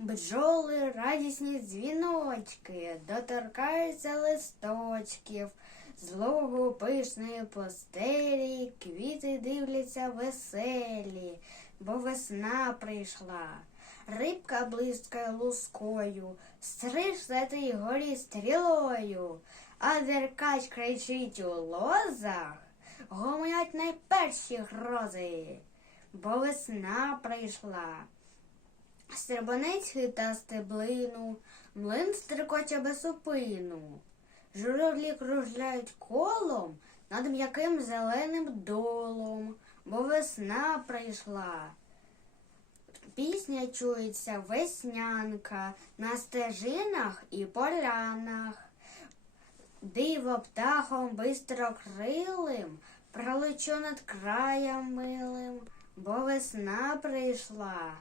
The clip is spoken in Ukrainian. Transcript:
Бджоли радісні дзвіночки, доторкаються листочків, з лугу пишної постелі, квіти дивляться веселі, бо весна прийшла. Рибка блискає лускою, стриж летить горі стрілою, а деркач кричить у лозах, гомонять найперші грози, бо весна прийшла. Стрибанець хита стеблину, млин стрикоче без супину. Журавлі кружляють колом над м'яким зеленим долом, бо весна прийшла. Пісня чується веснянка на стежинах і полянах. Диво птахом бистрокрилим пролечу над краєм милим, бо весна прийшла.